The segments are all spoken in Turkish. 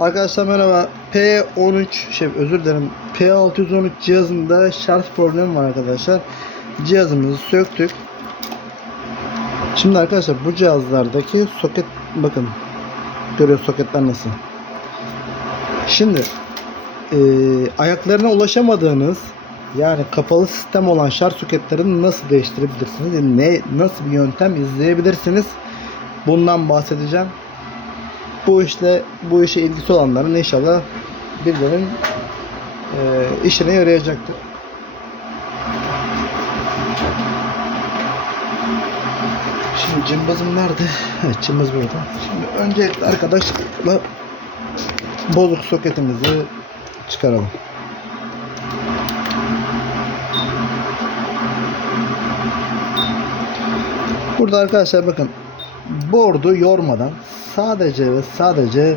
Arkadaşlar merhaba. P13 şey özür dilerim. P613 cihazında şarj problemi var arkadaşlar. Cihazımızı söktük. Şimdi arkadaşlar bu cihazlardaki soket bakın görüyor soketler nasıl. Şimdi e, ayaklarına ulaşamadığınız yani kapalı sistem olan şarj soketlerini nasıl değiştirebilirsiniz? Ne nasıl bir yöntem izleyebilirsiniz? Bundan bahsedeceğim. Bu işle bu işe ilgisi olanların inşallah birilerinin e, işine yarayacaktır. Şimdi cımbızım nerede? Evet cımbız burada. Şimdi öncelikle arkadaşlar bozuk soketimizi çıkaralım. Burada arkadaşlar bakın board'u yormadan sadece ve sadece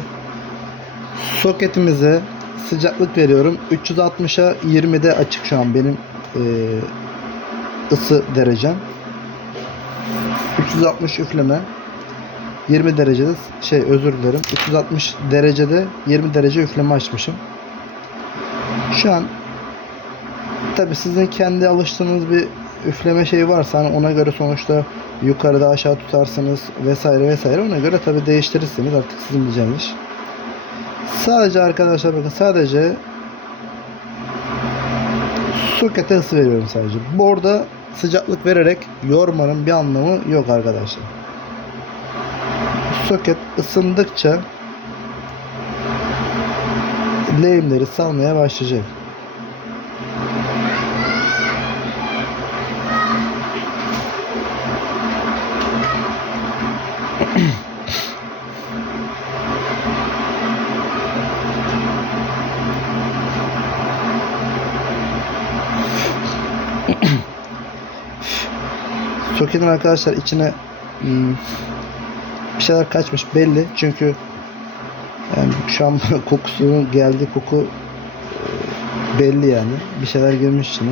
soketimize sıcaklık veriyorum. 360'a 20'de açık şu an benim e, ısı derecem. 360 üfleme 20 derecede şey özür dilerim 360 derecede 20 derece üfleme açmışım. Şu an tabi sizin kendi alıştığınız bir üfleme şeyi varsa hani ona göre sonuçta yukarıda aşağı tutarsınız vesaire vesaire ona göre tabi değiştirirsiniz artık sizin bileceğiniz. Sadece arkadaşlar bakın sadece sokete ısı veriyorum sadece. Bu arada sıcaklık vererek yormanın bir anlamı yok arkadaşlar. Soket ısındıkça lehimleri salmaya başlayacak. Soketin arkadaşlar? İçine hmm, bir şeyler kaçmış belli. Çünkü yani şu an kokusunun geldiği koku e, belli yani. Bir şeyler girmiş içine.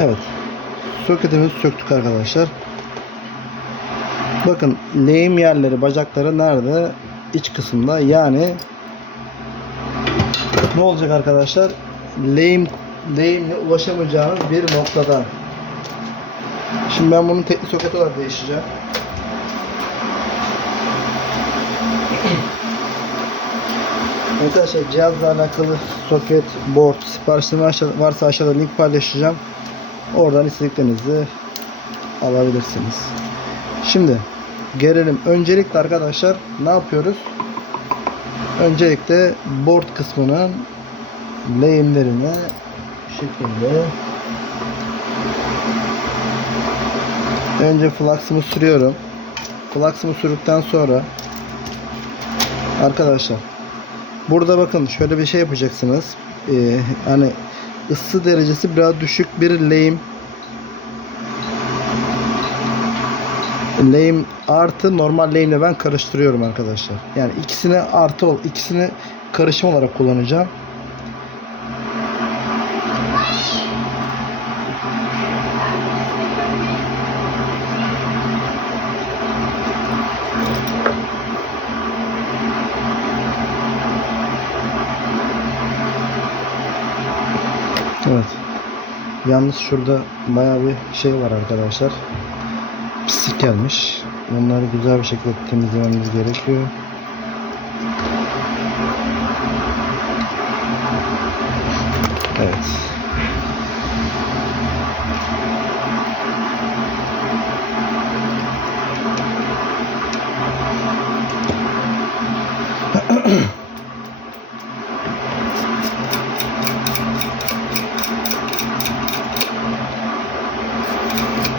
Evet. Soketimizi söktük arkadaşlar. Bakın lehim yerleri, bacakları nerede? İç kısımda. Yani ne olacak arkadaşlar? Lehim lehimle ulaşamayacağınız bir noktada. Şimdi ben bunu tekli soket olarak değiştireceğim. Arkadaşlar cihazla alakalı soket, board, siparişleri varsa aşağıda link paylaşacağım. Oradan istediklerinizi alabilirsiniz. Şimdi gelelim. Öncelikle arkadaşlar ne yapıyoruz? Öncelikle board kısmının lehimlerine bu şekilde önce flux'ımı sürüyorum. Flux'ımı sürdükten sonra arkadaşlar burada bakın şöyle bir şey yapacaksınız. Ee, hani ısı derecesi biraz düşük bir lehim lehim artı normal lehimle ben karıştırıyorum arkadaşlar. Yani ikisini artı ol, ikisini karışım olarak kullanacağım. Evet. Yalnız şurada bayağı bir şey var arkadaşlar. Pislik gelmiş. Onları güzel bir şekilde temizlememiz gerekiyor. Evet.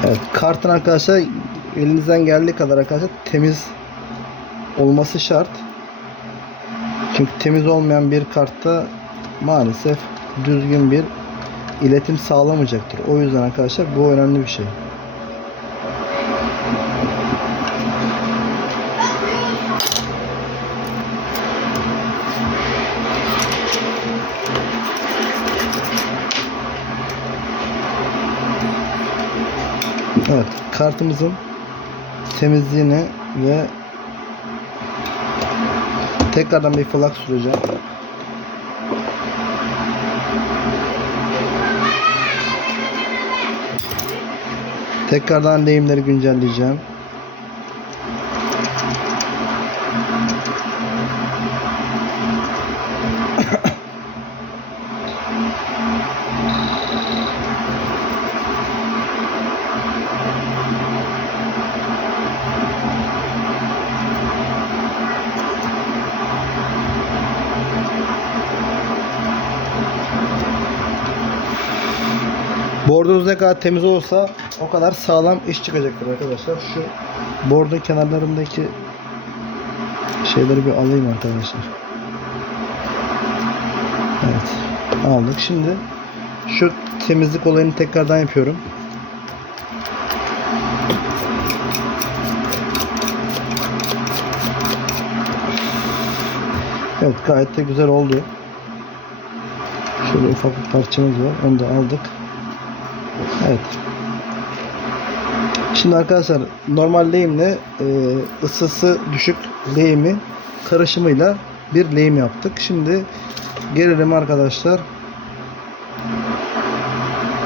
Evet, kartın arkadaşlar elinizden geldiği kadar arkadaşlar temiz olması şart. Çünkü temiz olmayan bir kartta maalesef düzgün bir iletim sağlamayacaktır. O yüzden arkadaşlar bu önemli bir şey. Evet, kartımızın temizliğini ve tekrardan bir flak süreceğim. Tekrardan lehimleri güncelleyeceğim. Bordunuz ne kadar temiz olursa o kadar sağlam iş çıkacaktır arkadaşlar. Şu bordun kenarlarındaki şeyleri bir alayım arkadaşlar. Evet. Aldık. Şimdi şu temizlik olayını tekrardan yapıyorum. Evet gayet de güzel oldu. Şöyle ufak bir parçamız var. Onu da aldık. Evet. Şimdi arkadaşlar normal lehimle e, ısısı düşük lehimi karışımıyla bir lehim yaptık. Şimdi gelelim arkadaşlar.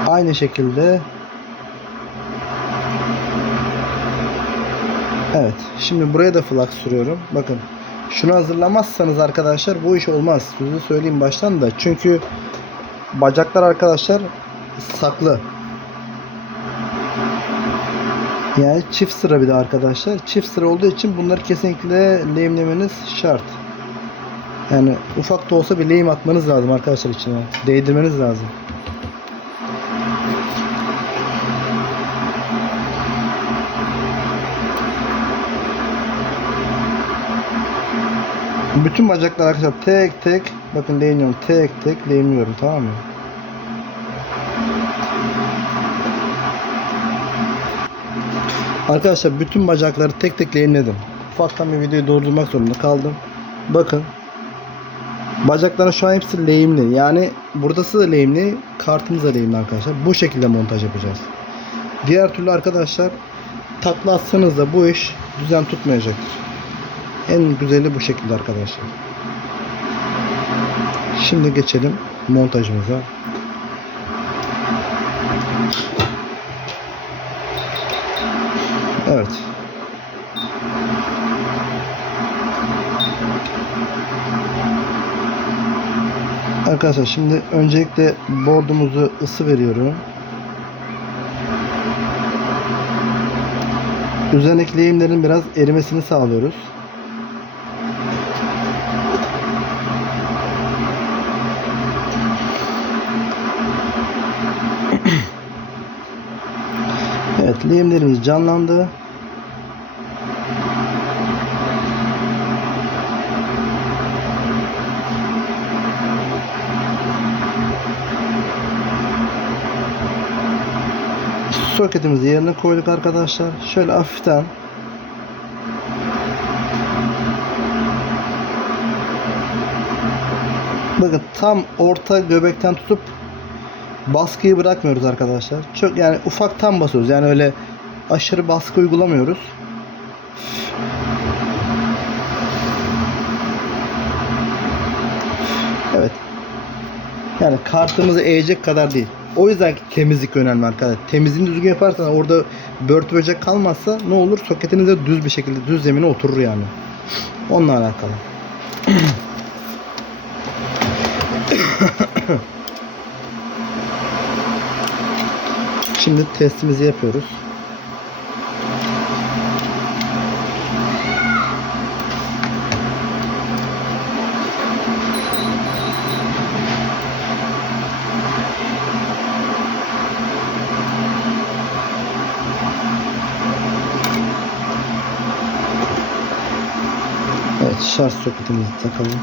Aynı şekilde Evet. Şimdi buraya da flak sürüyorum. Bakın. Şunu hazırlamazsanız arkadaşlar bu iş olmaz. Size söyleyeyim baştan da. Çünkü bacaklar arkadaşlar saklı. Yani çift sıra bir de arkadaşlar. Çift sıra olduğu için bunları kesinlikle lehimlemeniz şart. Yani ufak da olsa bir lehim atmanız lazım arkadaşlar içine. Değdirmeniz lazım. Bütün bacaklar arkadaşlar tek tek bakın lehimliyorum tek tek lehimliyorum tamam mı? Arkadaşlar bütün bacakları tek tek lehimledim. Ufaktan bir videoyu durdurmak zorunda kaldım. Bakın. Bacakların şu an hepsi lehimli. Yani buradası da lehimli. Kartımız da lehimli arkadaşlar. Bu şekilde montaj yapacağız. Diğer türlü arkadaşlar takla atsanız da bu iş düzen tutmayacaktır. En güzeli bu şekilde arkadaşlar. Şimdi geçelim montajımıza. Evet. Arkadaşlar şimdi öncelikle bordumuzu ısı veriyorum. Üzerindeki lehimlerin biraz erimesini sağlıyoruz. Evet lehimlerimiz canlandı. Soketimizi yerine koyduk arkadaşlar. Şöyle hafiften Bakın tam orta göbekten tutup baskıyı bırakmıyoruz arkadaşlar. Çok yani ufaktan basıyoruz. Yani öyle aşırı baskı uygulamıyoruz. Evet. Yani kartımızı eğecek kadar değil. O yüzden temizlik önemli arkadaşlar. Temizliğini düzgün yaparsan orada börtü böcek kalmazsa ne olur? Soketinize düz bir şekilde düz zemine oturur yani. Onunla alakalı. Şimdi testimizi yapıyoruz. Evet şarj soketimizi takalım.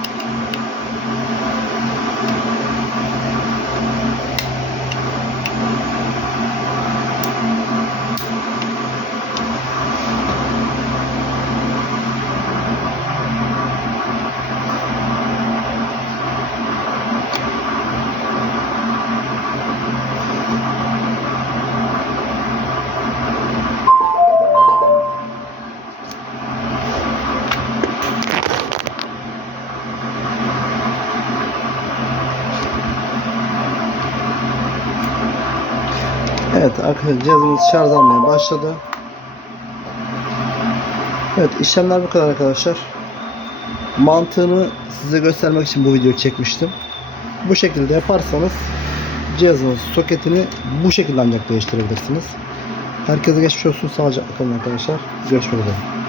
Cihazımız şarj almaya başladı. Evet işlemler bu kadar arkadaşlar. Mantığını size göstermek için bu videoyu çekmiştim. Bu şekilde yaparsanız cihazınız soketini bu şekilde ancak değiştirebilirsiniz. Herkese geçmiş olsun. Sağlıcakla kalın arkadaşlar. Görüşmek üzere.